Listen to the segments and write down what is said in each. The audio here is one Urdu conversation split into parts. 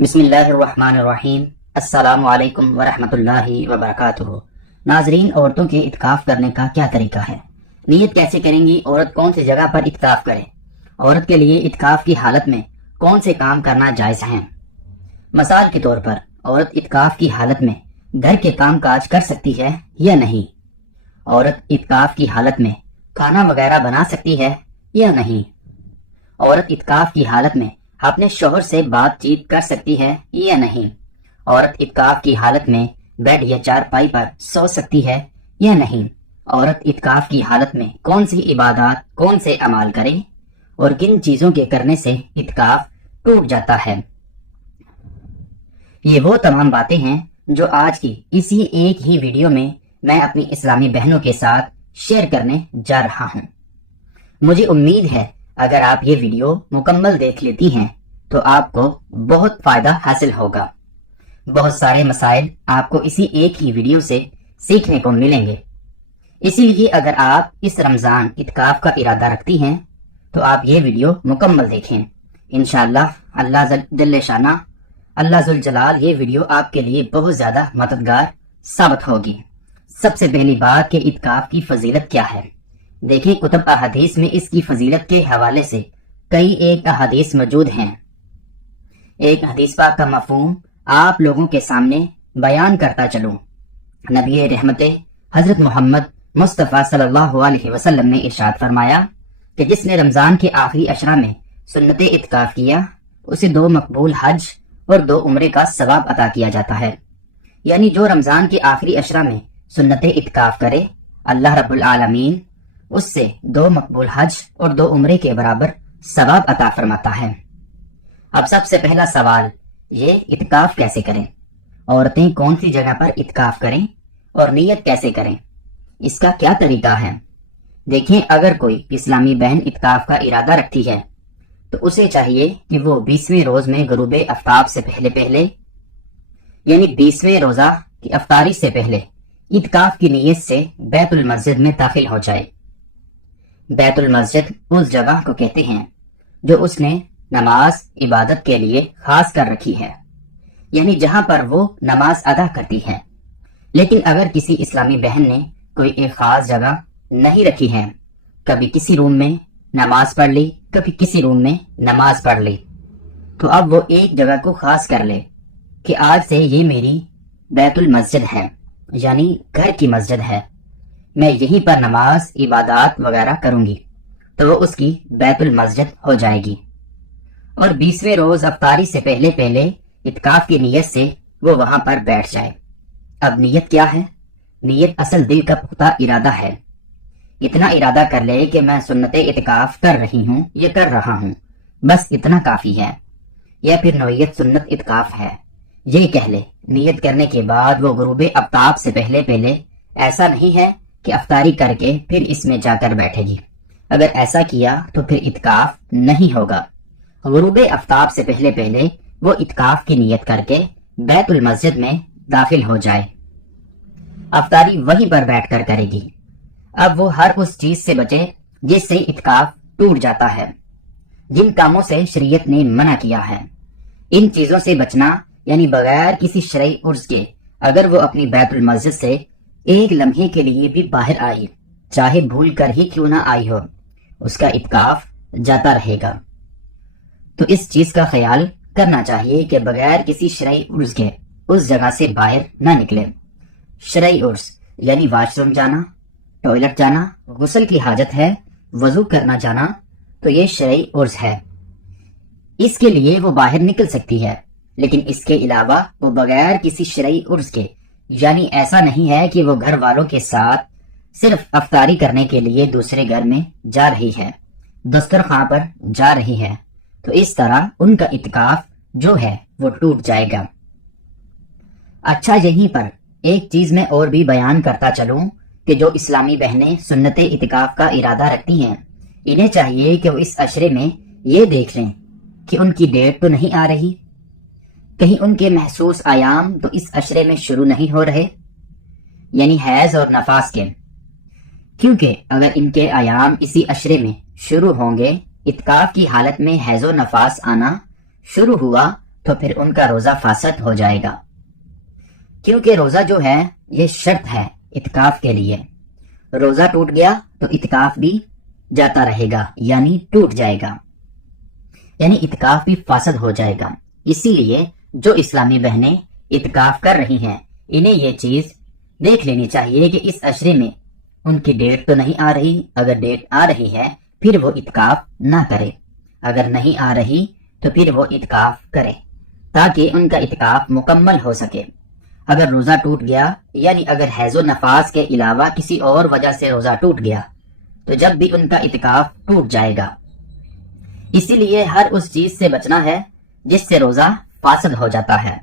بسم اللہ الرحمن الرحیم۔ السلام علیکم ورحمۃ اللہ وبرکاتہ۔ ناظرین، عورتوں کے اعتکاف کرنے کا کیا طریقہ ہے؟ نیت کیسے کریں گی؟ عورت کون سی جگہ پر اعتکاف کرے؟ عورت کے لیے اعتکاف کی حالت میں کون سے کام کرنا جائز ہیں؟ مثال کے طور پر عورت اعتکاف کی حالت میں گھر کے کام کاج کر سکتی ہے یا نہیں؟ عورت اعتکاف کی حالت میں کھانا وغیرہ بنا سکتی ہے یا نہیں؟ عورت اعتکاف کی حالت میں اپنے شوہر سے بات چیت کر سکتی ہے یا نہیں؟ عورت اعتکاف کی حالت میں بیڈ یا چارپائی پر سو سکتی ہے یا نہیں؟ عورت اعتکاف کی حالت میں کون سی عبادات، کون سے اعمال کرے اور کن چیزوں کے کرنے سے اعتکاف ٹوٹ جاتا ہے؟ یہ وہ تمام باتیں ہیں جو آج کی اسی ایک ہی ویڈیو میں میں اپنی اسلامی بہنوں کے ساتھ شیئر کرنے جا رہا ہوں۔ مجھے امید ہے اگر آپ یہ ویڈیو مکمل دیکھ لیتی ہیں تو آپ کو بہت فائدہ حاصل ہوگا۔ بہت سارے مسائل آپ کو اسی ایک ہی ویڈیو سے سیکھنے کو ملیں گے۔ اسی لیے اگر آپ اس رمضان اعتکاف کا ارادہ رکھتی ہیں تو آپ یہ ویڈیو مکمل دیکھیں۔ انشاءاللہ اللہ جل شانہ، اللہ ذوالجلال یہ ویڈیو آپ کے لیے بہت زیادہ مددگار ثابت ہوگی۔ سب سے پہلی بات کہ اعتکاف کی فضیلت کیا ہے؟ دیکھیں، کتب احادیث میں اس کی فضیلت کے حوالے سے کئی ایک احادیث موجود ہیں۔ ایک حدیث پاک کا مفہوم آپ لوگوں کے سامنے بیان کرتا چلوں۔ نبی رحمت حضرت محمد مصطفیٰ صلی اللہ علیہ وسلم نے ارشاد فرمایا کہ جس نے رمضان کے آخری عشرہ میں سنت اعتکاف کیا اسے 2 مقبول حج اور 2 عمرے کا ثواب عطا کیا جاتا ہے۔ یعنی جو رمضان کے آخری عشرہ میں سنت اعتکاف کرے، اللہ رب العالمین اس سے 2 مقبول حج اور 2 عمرے کے برابر ثواب عطا فرماتا ہے۔ اب سب سے پہلا سوال یہ، اعتکاف کیسے کریں؟ عورتیں کون سی جگہ پر اعتکاف کریں اور نیت کیسے کریں؟ اس کا کیا طریقہ ہے؟ دیکھیں، اگر کوئی اسلامی بہن اعتکاف کا ارادہ رکھتی ہے تو اسے چاہیے کہ وہ 20ویں روز میں غروب آفتاب سے پہلے یعنی 20ویں روزہ کی افطاری سے پہلے اعتکاف کی نیت سے بیت المسجد میں داخل ہو جائے۔ بیت المسجد اس جگہ کو کہتے ہیں جو اس نے نماز عبادت کے لیے خاص کر رکھی ہے، یعنی جہاں پر وہ نماز ادا کرتی ہے۔ لیکن اگر کسی اسلامی بہن نے کوئی ایک خاص جگہ نہیں رکھی ہے، کبھی کسی روم میں نماز پڑھ لی، کبھی کسی روم میں نماز پڑھ لی، تو اب وہ ایک جگہ کو خاص کر لے کہ آج سے یہ میری بیت المسجد ہے، یعنی گھر کی مسجد ہے، میں یہیں پر نماز عبادات وغیرہ کروں گی، تو وہ اس کی بیت المسجد ہو جائے گی۔ اور 20ویں روز افطاری سے پہلے اعتکاف کی نیت سے وہ وہاں پر بیٹھ جائے۔ اب نیت کیا ہے؟ نیت اصل دل کا پختہ ارادہ ہے۔ اتنا ارادہ کر لے کہ میں سنت اعتکاف کر رہی ہوں یا کر رہا ہوں، بس اتنا کافی ہے، یا پھر نوعیت سنت اعتکاف ہے، یہ کہہ لے۔ نیت کرنے کے بعد وہ غروب آفتاب سے پہلے ایسا نہیں ہے کہ افطاری کر کے پھر اس میں جا کر بیٹھے گی۔ اگر ایسا کیا تو پھر اعتکاف نہیں ہوگا۔ غروب آفتاب سے پہلے وہ اعتکاف کی نیت کر کے بیت المسجد میں داخل ہو جائے، افطاری وہیں پر بیٹھ کر کرے گی۔ اب وہ ہر اس چیز سے بچے جس سے اعتکاف ٹوٹ جاتا ہے، جن کاموں سے شریعت نے منع کیا ہے۔ ان چیزوں سے بچنا یعنی بغیر کسی شرعی عرض کے اگر وہ اپنی بیت المسجد سے ایک لمحے کے لیے بھی باہر آئی، چاہے بھول کر ہی کیوں نہ آئی ہو، اس کا اعتکاف جاتا رہے گا۔ تو اس چیز کا خیال کرنا چاہیے کہ بغیر کسی شرعی عرض کے اس جگہ سے باہر نہ نکلے۔ شرعی عرض یعنی واش روم جانا، ٹوائلٹ جانا، غسل کی حاجت ہے، وضو کرنا جانا، تو یہ شرعی عرض ہے، اس کے لیے وہ باہر نکل سکتی ہے۔ لیکن اس کے علاوہ وہ بغیر کسی شرعی عرض کے، یعنی ایسا نہیں ہے کہ وہ گھر والوں کے ساتھ صرف افطاری کرنے کے لیے دوسرے گھر میں جا رہی ہے، دسترخوان پر جا رہی ہے، تو اس طرح ان کا اعتکاف جو ہے وہ ٹوٹ جائے گا۔ اچھا، یہیں پر ایک چیز میں اور بھی بیان کرتا چلوں کہ جو اسلامی بہنیں سنت اعتکاف کا ارادہ رکھتی ہیں، انہیں چاہیے کہ وہ اس عشرے میں یہ دیکھ لیں کہ ان کی ڈیٹ تو نہیں آ رہی، کہیں ان کے محسوس ایام تو اس عشرے میں شروع نہیں ہو رہے، یعنی حیض اور نفاس کے، کیونکہ اگر ان کے ایام اسی عشرے میں شروع ہوں گے، اعتکاف کی حالت میں حیض و نفاس آنا شروع ہوا تو پھر ان کا روزہ فاسد ہو جائے گا، کیونکہ روزہ جو ہے یہ شرط ہے اعتکاف کے لیے۔ روزہ ٹوٹ گیا تو اعتکاف بھی جاتا رہے گا، یعنی ٹوٹ جائے گا، یعنی اعتکاف بھی فاسد ہو جائے گا۔ اسی لیے جو اسلامی بہنیں اعتکاف کر رہی ہیں انہیں یہ چیز دیکھ لینی چاہیے کہ اس عشرے میں ان کی ڈیٹ تو نہیں آ رہی۔ اگر ڈیٹ آ رہی ہے پھر وہ اعتکاف نہ کرے، اگر نہیں آ رہی تو پھر وہ اعتکاف کرے تاکہ ان کا اعتکاف مکمل ہو سکے۔ اگر روزہ ٹوٹ گیا، یعنی اگر حیض و نفاس کے علاوہ کسی اور وجہ سے روزہ ٹوٹ گیا تو جب بھی ان کا اعتکاف ٹوٹ جائے گا۔ اسی لیے ہر اس چیز سے بچنا ہے جس سے روزہ فاسد ہو جاتا ہے۔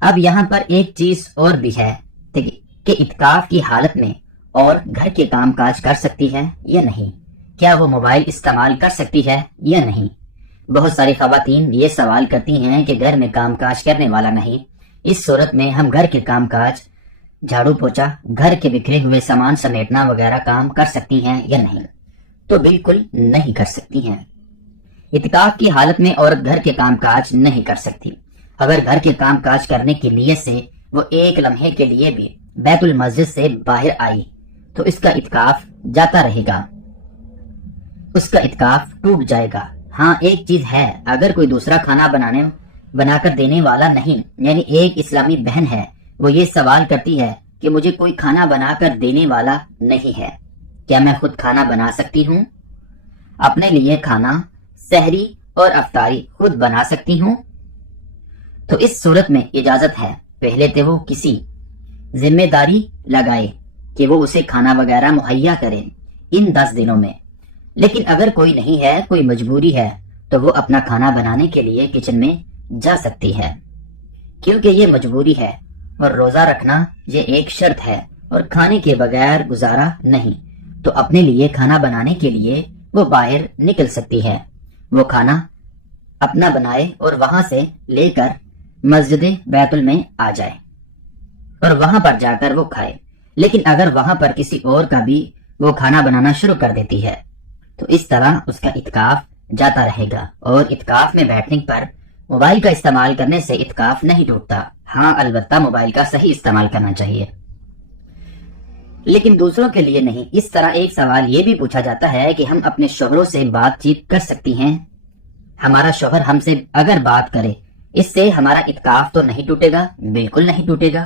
اب یہاں پر ایک چیز اور بھی ہے کہ اعتکاف کی حالت میں اور گھر کے کام کاج کر سکتی ہے یا نہیں، کیا وہ موبائل استعمال کر سکتی ہے یا نہیں۔ بہت ساری خواتین یہ سوال کرتی ہیں کہ گھر میں کام کاج کرنے والا نہیں، اس صورت میں ہم گھر کے کام کاج، جھاڑو پوچا، گھر کے بکھرے ہوئے سامان سمیٹنا وغیرہ کام کر سکتی ہیں یا نہیں؟ تو بالکل نہیں کر سکتی ہیں۔ اعتکاف کی حالت میں عورت گھر کے کام کاج نہیں کر سکتی۔ اگر گھر کے کام کاج کرنے کی نیت سے وہ ایک لمحے کے لیے بھی بیت المسجد سے باہر آئی تو اس کا اعتکاف جاتا رہے گا، اس کا اعتکاف ٹوٹ جائے گا۔ ہاں ایک چیز ہے، اگر کوئی دوسرا کھانا بنا کر دینے والا نہیں، یعنی ایک اسلامی بہن ہے، وہ یہ سوال کرتی ہے کہ مجھے کوئی کھانا بنا کر دینے والا نہیں ہے، کیا میں خود کھانا بنا سکتی ہوں؟ اپنے لیے کھانا، سحری اور افطاری خود بنا سکتی ہوں؟ تو اس صورت میں اجازت ہے، پہلے تو وہ کسی ذمہ داری لگائے کہ وہ اسے کھانا وغیرہ مہیا کرے ان 10 دنوں میں۔ لیکن اگر کوئی نہیں ہے، کوئی مجبوری ہے، تو وہ اپنا کھانا بنانے کے لیے کچن میں جا سکتی ہے، کیونکہ یہ مجبوری ہے اور روزہ رکھنا یہ ایک شرط ہے اور کھانے کے بغیر گزارا نہیں۔ تو اپنے لیے کھانا بنانے کے لیے وہ باہر نکل سکتی ہے، وہ کھانا اپنا بنائے اور وہاں سے لے کر مسجد بیت میں آ جائے اور وہاں پر جا کر وہ کھائے۔ لیکن اگر وہاں پر کسی اور کا بھی وہ کھانا بنانا شروع کر دیتی ہے تو اس طرح اس کا اعتکاف جاتا رہے گا۔ اور اعتکاف میں بیٹھنے پر موبائل کا استعمال کرنے سے اعتکاف نہیں ٹوٹتا، ہاں البتہ موبائل کا صحیح استعمال کرنا چاہیے، لیکن دوسروں کے لیے نہیں۔ اس طرح ایک سوال یہ بھی پوچھا جاتا ہے کہ ہم اپنے شوہروں سے بات چیت کر سکتی ہیں؟ ہمارا شوہر ہم سے اگر بات کرے، اس سے ہمارا اعتکاف تو نہیں ٹوٹے گا؟ بالکل نہیں ٹوٹے گا۔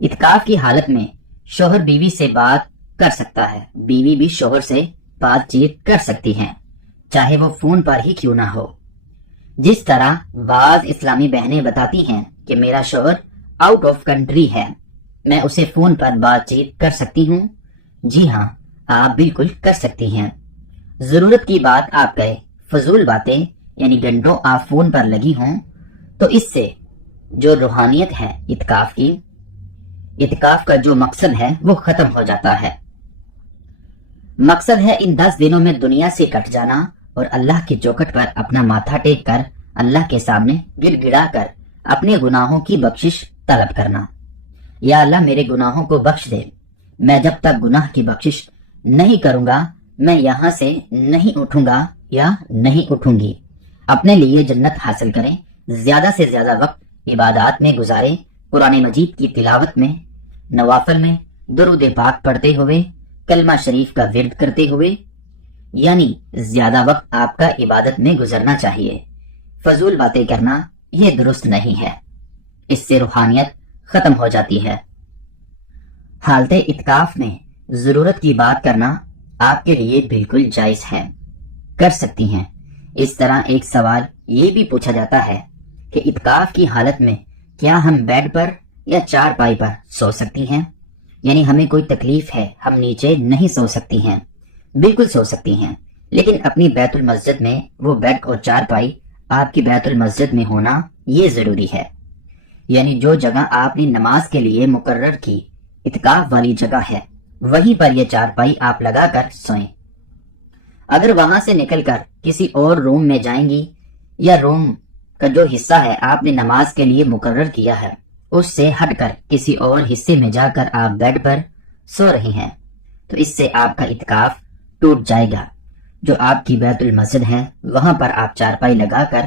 اعتکاف کی حالت میں شوہر بیوی سے بات کر سکتا ہے، بیوی بھی شوہر سے بات چیت کر سکتی ہیں، چاہے وہ فون پر ہی کیوں نہ ہو۔ جس طرح بعض اسلامی بہنیں بتاتی ہیں کہ میرا شوہر آؤٹ آف کنٹری ہے، میں اسے فون پر بات چیت کر سکتی ہوں؟ جی ہاں، آپ بالکل کر سکتی ہیں۔ ضرورت کی بات آپ کہے، فضول باتیں یعنی گھنٹوں آپ فون پر لگی ہوں تو اس سے جو روحانیت ہے اعتکاف کا جو مقصد ہے وہ ختم ہو جاتا ہے۔ مقصد ہے ان 10 دنوں میں دنیا سے کٹ جانا اور اللہ کی چوکھٹ پر اپنا ماتھا ٹیک کر اللہ کے سامنے گڑ گڑا کر اپنے گناہوں کی بخشش طلب کرنا۔ یا اللہ میرے گناہوں کو بخش دے، میں جب تک گناہ کی بخشش نہیں کروں گا میں یہاں سے نہیں اٹھوں گا یا نہیں اٹھوں گی۔ اپنے لیے جنت حاصل کریں، زیادہ سے زیادہ وقت عبادات میں گزاریں، قرآن مجید کی تلاوت میں، نوافل میں، درود پاک پڑھتے ہوئے، کلمہ شریف کا ورد کرتے ہوئے، یعنی زیادہ وقت آپ کا عبادت میں گزرنا چاہیے۔ فضول باتیں کرنا یہ درست نہیں ہے، اس سے روحانیت ختم ہو جاتی ہے۔ حالت اعتکاف میں ضرورت کی بات کرنا آپ کے لیے بالکل جائز ہے، کر سکتی ہیں۔ اس طرح ایک سوال یہ بھی پوچھا جاتا ہے کہ اعتکاف کی حالت میں کیا ہم بیڈ پر یا چارپائی پر سو سکتی ہیں؟ یعنی ہمیں کوئی تکلیف ہے، ہم نیچے نہیں سو سکتی ہیں؟ بالکل سو سکتی ہیں، لیکن اپنی بیت المسجد میں وہ بیڈ اور چارپائی آپ کی بیت المسجد میں ہونا یہ ضروری ہے۔ یعنی جو جگہ آپ نے نماز کے لیے مقرر کی اعتکاف والی جگہ ہے وہیں پر یہ چارپائی آپ لگا کر سوئیں۔ اگر وہاں سے نکل کر کسی اور روم میں جائیں گی یا روم کا جو حصہ ہے آپ نے نماز کے لیے مقرر کیا ہے اس سے ہٹ کر کسی اور حصے میں جا کر آپ بیڈ پر سو رہی ہیں تو اس سے آپ کا اعتکاف ٹوٹ جائے گا۔ جو آپ کی بیت المسجد ہے وہاں پر آپ چارپائی لگا کر